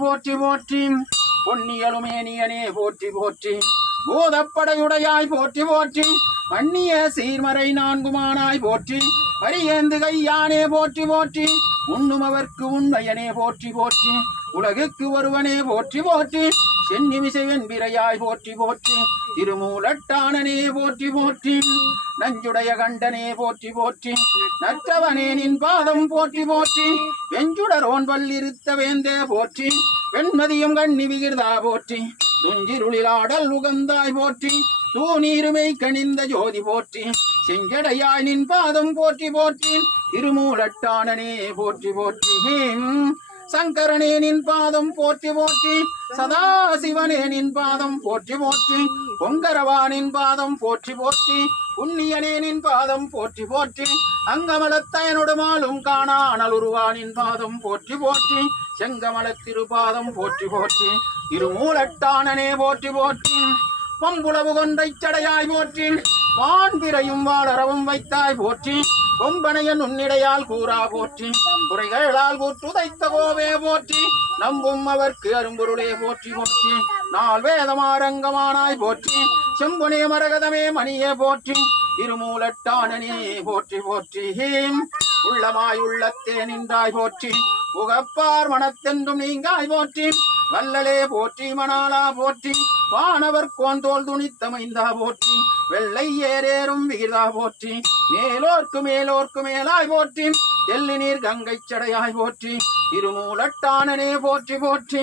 போற்றி போற்றி பொன்னியலுமேனியனே போற்றி போற்றி பூதப்படையுடையாய் போற்றி போற்றி மன்னிய சீர்மறை நான்குமானாய் போற்றி பரியேந்து கையானே போற்றி போற்றி உண்ணுமவர்க்கு உண்மையனே போற்றி போற்றி உலகுக்கு ஒருவனே போற்றி போற்றி சென்னிமிசைவன் விரையாய் போற்றி போற்றி திருமூலட்டானனே போற்றி போற்றி நஞ்சுடைய கண்டனே போற்றி போற்றி நற்றவனே நின் பாதம் போற்றி போற்றி வெஞ்சுடரோன் வல்லிருத்த வேந்தே போற்றி வெண்மதியும் கண்ணி விகிர்தா போற்றி துஞ்சிருளிலாடல் உகந்தாய் போற்றி தூநீருமை கணிந்த ஜோதி போற்றி செஞ்சடையாய் நின் பாதம் போற்றி போற்றி திருமூலட்டானனே போற்றி போற்றி சங்கரனே நின் பாதம் போற்றி போற்றி சதாசிவனே நின் பாதம் போற்றி போற்றி பொங்கரவானின் பாதம் போற்றி போற்றி புண்ணியனே நின் பாதம் போற்றி போற்றி அங்கமலத்தயனொடுமாலும் காணானலுருவானின் பாதம் போற்றி போற்றி செங்கமல திருபாதம் போற்றி போற்றி திருமூலட்டானனே போற்றி போற்றி பம்புளவு கொன்றை சடையாய் போற்றி வான்பிரையும் வாளரவும் வைத்தாய் போற்றி கொம்பனையன் உன்னிடையால் கூறா போற்றி குறைகளால் கூற்றுதைத்த கோவே போற்றி நம்பும் அவர்க்கு அரும்பொருளே போற்றி போற்றி நாள் வேதமாரங்கமானாய் போற்றி செம்புனே மரகதமே மணியே போற்றி திருமூலட்டானனே போற்றி போற்றி உள்ளமாய் உள்ளத்தே நின்றாய் போற்றி புகப்பார் மனத்தென்றும் நீங்காய் போற்றி வல்லலே போற்றி மணாலா போற்றி வானவர் கோந்தோல் துணித்தமைந்தா போற்றி வெள்ளை ஏறேறும் விகிதா போற்றி மேலோர்க்கு மேலோர்க்கு மேலாய் போற்றி எல்லி நீர் கங்கை சடையாய் போற்றி திருமூலட்டானனே போற்றி போற்றி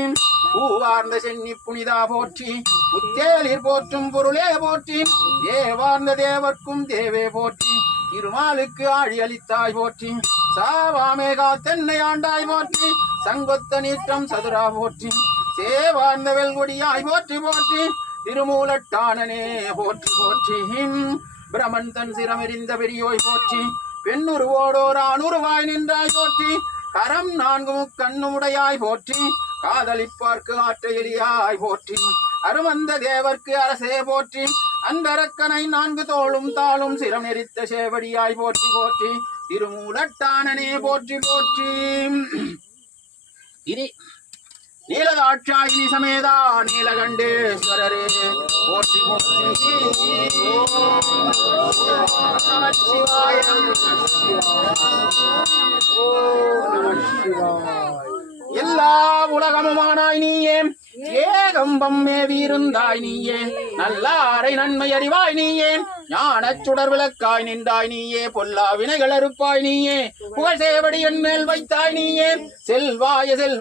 பூவார்ந்த சென்னி புனிதா போற்றி புத்தேலிர் போற்றும் பொருளே போற்றி தேவார்ந்த தேவர்க்கும் தேவே போற்றி திருமாலுக்கு ஆழி அளித்தாய் போற்றி சாவாமேகா தென்னை ஆண்டாய் போற்றி சங்கொத்த நீற்றம் சதுரா போற்றி சேவார்ந்த வெல்கொடியாய் போற்றி போற்றி திருமூலட்டானனே போற்றி போற்றி பிரமன் தன் சிரமெறிந்த பெரியோய் போற்றி பெண்ணுருவோடோர் ஆணுருவாய் நின்றாய் போற்றி கரம் நான்கு முக்கண்ணுடையாய் போற்றி காதலிப்பார்க்கு ஆற்ற எலியாய் போற்றி அருமந்த தேவர்க்கு அரசே போற்றி அந்தரக்கனை நான்கு தோளும் தாளும் சிரம் நெறித்த சேவடியாய் போற்றி போற்றி திருமூலட்டானனே போற்றி போற்றி இனி நீலதாட்சாயினி சமேதா நீலகண்டேஸ்வரரே போற்றி போற்றி நமச்சிவாய எல்லா உலகமுமானாய் நீயே ஏகம்பம் மேவியிருந்தாய் நீயே நல்லாரை நன்மை அறிவாய் நீயே ஞானச் சுடர் விளக்காய் நின்றாய் நீயே பொல்லா வினைகள் அறுப்பாய் நீயே புகழ் சேவடி என் மேல் வைத்தாய் நீயே செல்வாய செல்